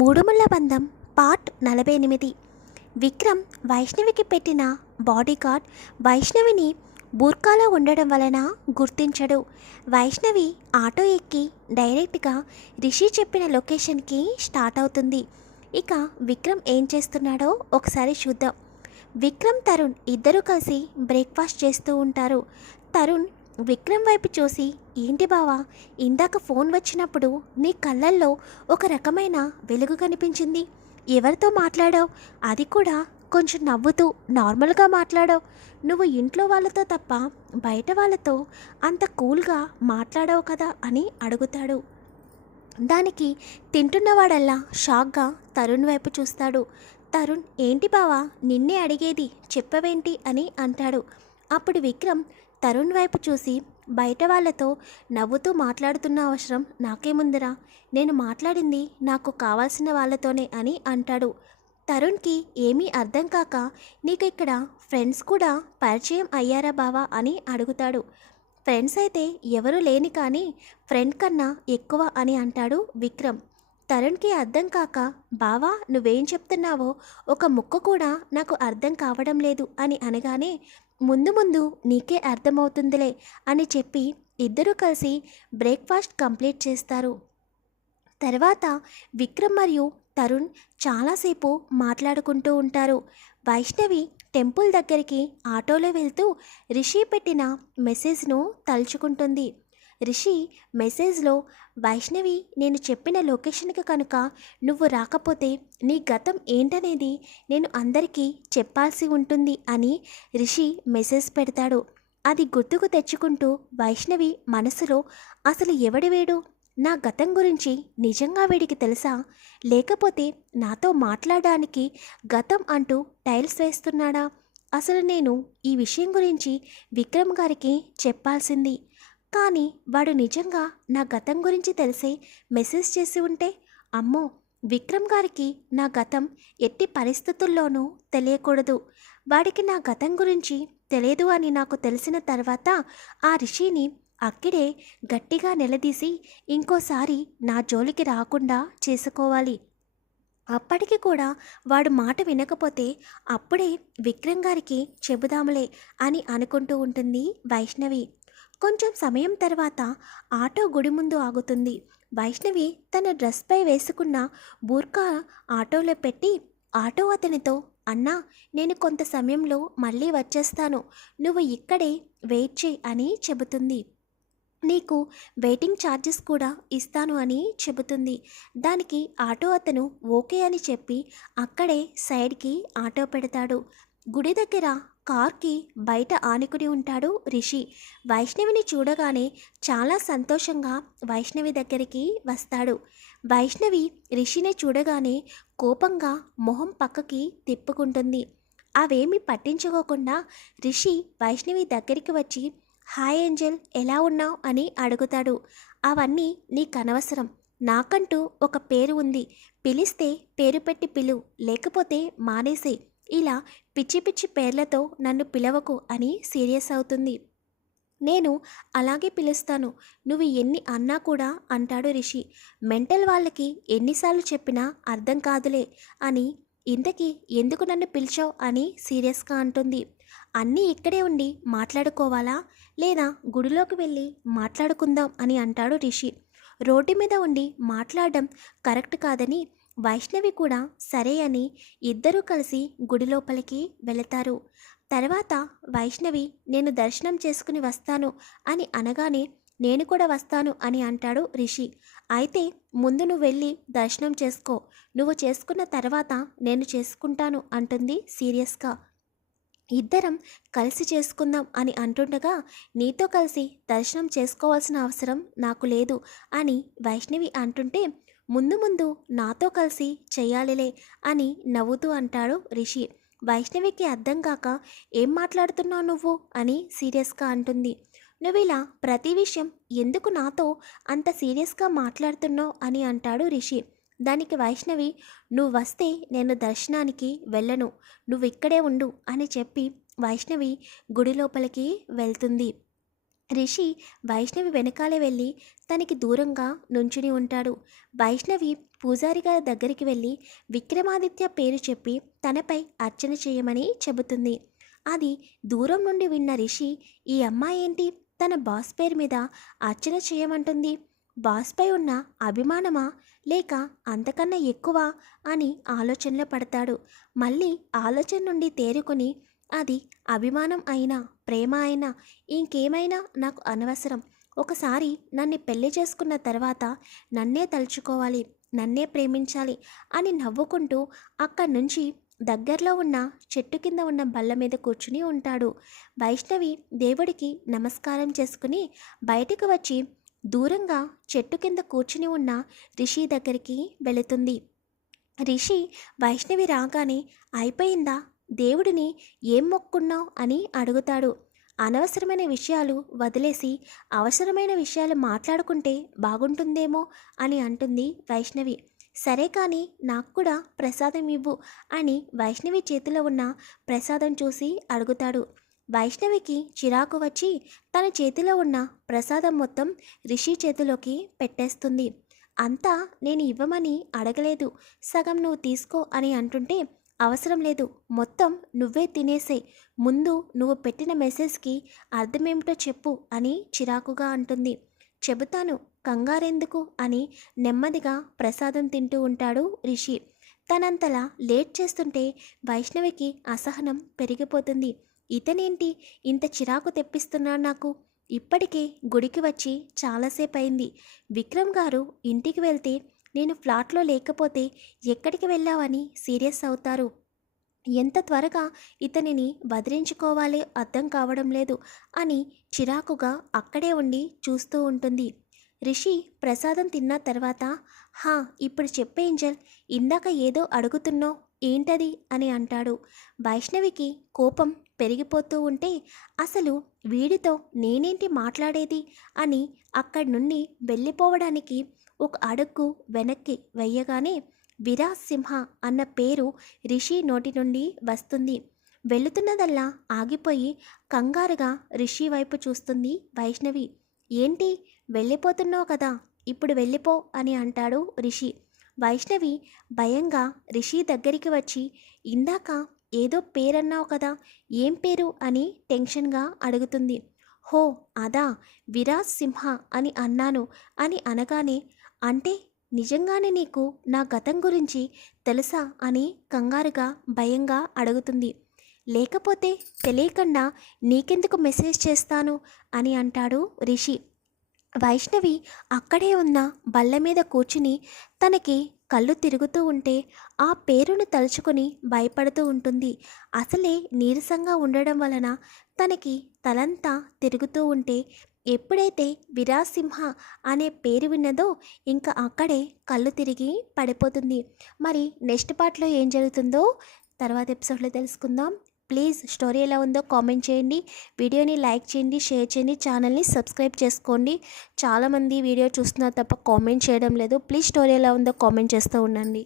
మూడుముళ్ళ బంధం పార్ట్ 48. విక్రమ్ వైష్ణవికి పెట్టిన బాడీగార్డ్ వైష్ణవిని బూర్కాలో ఉండడం వలన గుర్తించడు. వైష్ణవి ఆటో ఎక్కి డైరెక్ట్గా రిషి చెప్పిన లొకేషన్కి స్టార్ట్ అవుతుంది. ఇక విక్రమ్ ఏం చేస్తున్నాడో ఒకసారి చూద్దాం. విక్రమ్ తరుణ్ ఇద్దరూ కలిసి బ్రేక్ఫాస్ట్ చేస్తూ ఉంటారు. తరుణ్ విక్రమ్ వైపు చూసి, ఏంటి బావా, ఇందాక ఫోన్ వచ్చినప్పుడు నీ కళ్ళల్లో ఒక రకమైన వెలుగు కనిపించింది. ఎవరితో మాట్లాడావు? అది కూడా కొంచెం నవ్వుతూ నార్మల్గా మాట్లాడావు. నువ్వు ఇంట్లో వాళ్ళతో తప్ప బయట వాళ్ళతో అంత కూల్గా మాట్లాడావు కదా అని అడుగుతాడు. దానికి తింటున్నవాడల్లా షాక్గా తరుణ్ వైపు చూస్తాడు. తరుణ్, ఏంటి బావా, నిన్నే అడిగేది, చెప్పవేంటి అని అంటాడు. అప్పుడు విక్రమ్ తరుణ్ వైపు చూసి, బయట వాళ్ళతో నవ్వుతూ మాట్లాడుతున్న అవసరం నాకేముందిరా, నేను మాట్లాడింది నాకు కావాల్సిన వాళ్ళతోనే అని అంటాడు. తరుణ్కి ఏమీ అర్థం కాక, నీకు ఇక్కడ ఫ్రెండ్స్ కూడా పరిచయం అయ్యారా బావా అని అడుగుతాడు. ఫ్రెండ్స్ అయితే ఎవరు లేని కానీ ఫ్రెండ్ కన్నా ఎక్కువ అని అంటాడు విక్రమ్. తరుణ్కి అర్థం కాక, బావా నువ్వేం చెప్తున్నావో ఒక ముక్క కూడా నాకు అర్థం కావడం లేదు అని అనగానే, ముందు ముందు నీకే అర్థమవుతుందిలే అని చెప్పి ఇద్దరూ కలిసి బ్రేక్ఫాస్ట్ కంప్లీట్ చేస్తారు. తర్వాత విక్రమ్ మరియు తరుణ్ చాలాసేపు మాట్లాడుకుంటూ ఉంటారు. వైష్ణవి టెంపుల్ దగ్గరికి ఆటోలో వెళ్తూ రిషి పెట్టిన మెసేజ్ను తలుచుకుంటుంది. రిషి మెసేజ్లో, వైష్ణవి, నేను చెప్పిన లొకేషన్కి కనుక నువ్వు రాకపోతే నీ గతం ఏంటనేది నేను అందరికీ చెప్పాల్సి ఉంటుంది అని రిషి మెసేజ్ పెడతాడు. అది గుర్తుకు తెచ్చుకుంటూ వైష్ణవి మనసులో, అసలు ఎవడి వీడు, నా గతం గురించి నిజంగా వీడికి తెలుసా, లేకపోతే నాతో మాట్లాడడానికి గతం అంటూ టైల్స్ వేస్తున్నాడా, అసలు నేను ఈ విషయం గురించి విక్రమ్ గారికి చెప్పాల్సింది, కానీ వాడు నిజంగా నా గతం గురించి తెలిసే మెసేజ్ చేసి ఉంటే, అమ్మో, విక్రమ్ గారికి నా గతం ఎట్టి పరిస్థితుల్లోనూ తెలియకూడదు. వాడికి నా గతం గురించి తెలియదు అని నాకు తెలిసిన తర్వాత ఆ రిషిని అక్కడే గట్టిగా నిలదీసి ఇంకోసారి నా జోలికి రాకుండా చేసుకోవాలి. అప్పటికి కూడా వాడు మాట వినకపోతే అప్పుడే విక్రమ్ గారికి చెబుదాములే అని అనుకుంటూ ఉంటుంది వైష్ణవి. కొంచెం సమయం తర్వాత ఆటో గుడి ముందు ఆగుతుంది. వైష్ణవి తన డ్రెస్పై వేసుకున్న బూర్కా ఆటోలో పెట్టి ఆటో అతనితో, అన్నా, నేను కొంత సమయంలో మళ్ళీ వచ్చేస్తాను, నువ్వు ఇక్కడే వెయిట్ చేయి అని చెబుతుంది. నీకు వెయిటింగ్ ఛార్జెస్ కూడా ఇస్తాను అని చెబుతుంది. దానికి ఆటో అతను ఓకే అని చెప్పి అక్కడే సైడ్కి ఆటో పెడతాడు. గుడి దగ్గర కార్కి బయట ఆనుకుని ఉంటాడు రిషి. వైష్ణవిని చూడగానే చాలా సంతోషంగా వైష్ణవి దగ్గరికి వస్తాడు. వైష్ణవి రిషిని చూడగానే కోపంగా మొహం పక్కకి తిప్పుకుంటుంది. అవేమి పట్టించుకోకుండా రిషి వైష్ణవి దగ్గరికి వచ్చి, హాయ్ ఏంజెల్, ఎలా ఉన్నావు అని అడుగుతాడు. అవన్నీ నీకు అనవసరం, నాకంటూ ఒక పేరు ఉంది, పిలిస్తే పేరు పెట్టి పిలు, లేకపోతే మానేసే, ఇలా పిచ్చి పిచ్చి పేర్లతో నన్ను పిలవకు అని సీరియస్ అవుతుంది. నేను అలాగే పిలుస్తాను, నువ్వు ఎన్ని అన్నా కూడా అంటాడు రిషి. మెంటల్ వాళ్ళకి ఎన్నిసార్లు చెప్పినా అర్థం కాదులే అని, ఇంతకీ ఎందుకు నన్ను పిలిచావు అని సీరియస్గా అంటుంది. అన్నీ ఇక్కడే ఉండి మాట్లాడుకోవాలా, లేదా గుడిలోకి వెళ్ళి మాట్లాడుకుందాం అని అంటాడు రిషి. రోడ్డు మీద ఉండి మాట్లాడడం కరెక్ట్ కాదని వైష్ణవి కూడా సరే అని ఇద్దరూ కలిసి గుడి లోపలికి వెళతారు. తర్వాత వైష్ణవి, నేను దర్శనం చేసుకుని వస్తాను అని అనగానే, నేను కూడా వస్తాను అని అంటాడు రిషి. అయితే ముందు నువ్వు వెళ్ళి దర్శనం చేసుకో, నువ్వు చేసుకున్న తర్వాత నేను చేసుకుంటాను అంటుంది సీరియస్గా. ఇద్దరం కలిసి చేసుకుందాం అని అంటుండగా, నీతో కలిసి దర్శనం చేసుకోవాల్సిన అవసరం నాకు లేదు అని వైష్ణవి అంటుంటే, ముందు ముందు నాతో కలిసి చెయ్యాలిలే అని నవ్వుతూ అంటాడు రిషి. వైష్ణవికి అర్థం కాక, ఏం మాట్లాడుతున్నావు నువ్వు అని సీరియస్గా అంటుంది. నువ్వు ఇలా ప్రతి విషయం ఎందుకు నాతో అంత సీరియస్గా మాట్లాడుతున్నావు అని అంటాడు రిషి. దానికి వైష్ణవి, నువ్వు వస్తే నేను దర్శనానికి వెళ్ళను, నువ్వు ఇక్కడే ఉండు అని చెప్పి వైష్ణవి గుడి లోపలికి వెళ్తుంది. రిషి వైష్ణవి వెనకాలే వెళ్ళి తనకి దూరంగా నుంచుని ఉంటాడు. వైష్ణవి పూజారి గారి దగ్గరికి వెళ్ళి విక్రమాదిత్య పేరు చెప్పి తనపై అర్చన చేయమని చెబుతుంది. అది దూరం నుండి విన్న రిషి, ఈ అమ్మాయి ఏంటి తన బాస్ పేరు మీద అర్చన చేయమంటుంది? బాస్పై ఉన్న అభిమానమా లేక అంతకన్నా ఎక్కువ అని ఆలోచనలో పడతాడు. మళ్ళీ ఆలోచన నుండి తేరుకొని, అది అభిమానం అయినా ప్రేమ అయినా ఇంకేమైనా నాకు అనవసరం. ఒకసారి నన్ను పెళ్లి చేసుకున్న తర్వాత నన్నే తలుచుకోవాలి, నన్నే ప్రేమించాలి అని నవ్వుకుంటూ అక్కడి నుంచి దగ్గరలో ఉన్న చెట్టు కింద ఉన్న బల్ల మీద కూర్చుని ఉంటాడు. వైష్ణవి దేవుడికి నమస్కారం చేసుకుని బయటకు వచ్చి దూరంగా చెట్టు కింద కూర్చుని ఉన్న రిషి దగ్గరికి వెళుతుంది. రిషి వైష్ణవి రాగానే, అయిపోయిందా, దేవుడిని ఏం మొక్కున్నావు అని అడుగుతాడు. అనవసరమైన విషయాలు వదిలేసి అవసరమైన విషయాలు మాట్లాడుకుంటే బాగుంటుందేమో అని అంటుంది వైష్ణవి. సరే కానీ నాకు కూడా ప్రసాదం ఇవ్వు అని వైష్ణవి చేతిలో ఉన్న ప్రసాదం చూసి అడుగుతాడు. వైష్ణవికి చిరాకు వచ్చి తన చేతిలో ఉన్న ప్రసాదం మొత్తం రిషి చేతిలోకి పెట్టేస్తుంది. అంతా నేను ఇవ్వమని అడగలేదు, సగం నువ్వు తీసుకో అని అంటుంటే, అవసరం లేదు, మొత్తం నువ్వే తినేసే, ముందు నువ్వు పెట్టిన మెసేజ్కి అర్థమేమిటో చెప్పు అని చిరాకుగా అంటుంది. చెబుతాను, కంగారెందుకు అని నెమ్మదిగా ప్రసాదం తింటూ ఉంటాడు రిషి. తనంతలా లేట్ చేస్తుంటే వైష్ణవికి అసహనం పెరిగిపోతుంది. ఇతనేంటి ఇంత చిరాకు తెప్పిస్తున్నాడు నాకు? ఇప్పటికే గుడికి వచ్చి చాలాసేపు అయింది. విక్రమ్ గారు ఇంటికి వెళ్తే నేను ఫ్లాట్లో లేకపోతే ఎక్కడికి వెళ్ళావని సీరియస్ అవుతారు. ఎంత త్వరగా ఇతనిని వదిలించుకోవాలో అర్థం కావడం లేదు అని చిరాకుగా అక్కడే ఉండి చూస్తూ ఉంటుంది. రిషి ప్రసాదం తిన్న తర్వాత, హా ఇప్పుడు చెప్పే ఏంజల్, ఇందాక ఏదో అడుగుతున్నావు ఏంటది అని అంటాడు. వైష్ణవికి కోపం పెరిగిపోతూ ఉంటే, అసలు వీడితో నేనేంటి మాట్లాడేది అని అక్కడి నుండి వెళ్ళిపోవడానికి ఒక అడుగు వెనక్కి వెయ్యగానే విరాజ్ సింహ అన్న పేరు రిషి నోటి నుండి వస్తుంది. వెళుతున్నదల్లా ఆగిపోయి కంగారుగా రిషి వైపు చూస్తుంది వైష్ణవి. ఏంటి, వెళ్ళిపోతున్నావు కదా, ఇప్పుడు వెళ్ళిపో అని అంటాడు రిషి. వైష్ణవి భయంగా రిషి దగ్గరికి వచ్చి, ఇందాక ఏదో పేరన్నావు కదా, ఏం పేరు అని టెన్షన్గా అడుగుతుంది. హో అదా, విరాజ్ సింహ అని అన్నాను అని అనగానే, అంటే నిజంగానే నీకు నా గతం గురించి తెలుసా అని కంగారుగా భయంగా అడుగుతుంది. లేకపోతే తెలియకుండా నీకెందుకు మెసేజ్ చేస్తాను అని అంటాడు రిషి. వైష్ణవి అక్కడే ఉన్న బల్ల మీద కూర్చుని తనకి కళ్ళు తిరుగుతూ ఉంటే ఆ పేరును తలుచుకొని భయపడుతూ ఉంటుంది. అసలే నీరసంగా ఉండడం వలన తనకి తలంతా తిరుగుతూ ఉంటే ఎప్పుడైతే విరాజ్ సింహ అనే పేరు విన్నదో ఇంకా అక్కడే కళ్ళు తిరిగి పడిపోతుంది. మరి నెక్స్ట్ పార్ట్లో ఏం జరుగుతుందో తర్వాత ఎపిసోడ్లో తెలుసుకుందాం. ప్లీజ్ స్టోరీ ఎలా ఉందో కామెంట్ చేయండి, వీడియోని లైక్ చేయండి, షేర్ చేయండి, ఛానల్ని సబ్స్క్రైబ్ చేసుకోండి. చాలామంది వీడియో చూస్తున్నారు తప్ప కామెంట్ చేయడం లేదు. ప్లీజ్ స్టోరీ ఎలా ఉందో కామెంట్ చేస్తూ ఉండండి.